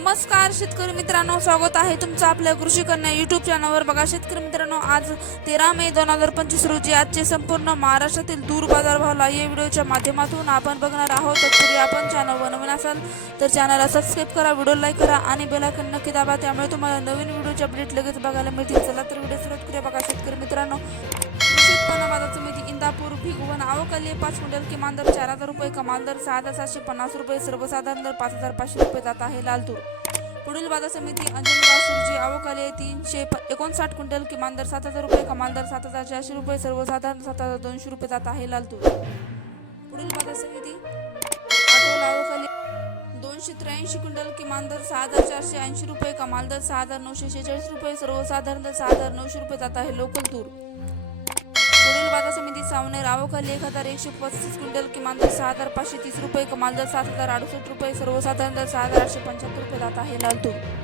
नमस्कार शेतकरी मित्रांनो स्वागत आहे तुमचं आपल्या कृषी कन्या युट्यूब चॅनलवर बघा शेतकरी मित्रांनो आज तेरा मे दोन हजार पंचवीस रोजी आजचे संपूर्ण महाराष्ट्रातील दूर बाजार भाव या व्हिडिओच्या माध्यमातून आपण बघणार आहोत. तरी आपण चॅनलवर नवीन असाल तर चॅनलला सबस्क्राईब करा व्हिडिओ लाईक करा आणि बेलायकन नक्की दाबा. त्यामुळे तुम्हाला नवीन व्हिडिओचे अपडेट लगेच बघायला मिळतील. चला तर व्हिडिओ सुरुवात करूया. बघा शेतकरी मित्रांनो उत्पन्न समिती इंदापूर भिगवण आवकाली पाच क्विंटल किमान दर चार हजार रुपये कमाल दर सहा हजार सातशे पन्नास रुपये सर्वसाधारण दर पाच हजार पाचशे रुपये जात आहे लालतूर पुढील बाजार समिती अंजनगाव सुरजी आवकाली तीनशे प- एकोणसाठ क्विंटल किमान दर सात हजार रुपये कमाल दर सात हजार चारशे रुपये सर्वसाधारण सात हजार दोनशे रुपये जात आहे लाल तूर. पुढील बाजार समिती दोनशे त्र्याऐंशी क्विंटल किमान दर सहा हजार चारशे ऐंशी रुपये कमाल दर सहा हजार नऊशे शेहेचाळीस रुपये सर्वसाधारण दर सहा हजार नऊशे रुपये जात आहे लोकल तूर. सावनेर रावकर एक हजार एकशे पस्तीस क्विंटल किमान दर सहा हजार पाचशे तीस रुपये कमाल दर सात हजार अडुसष्ट रुपये सर्वसाधारण दर सहा हजार आठशे पंच्याहत्तर रुपये जात आहे लालतूर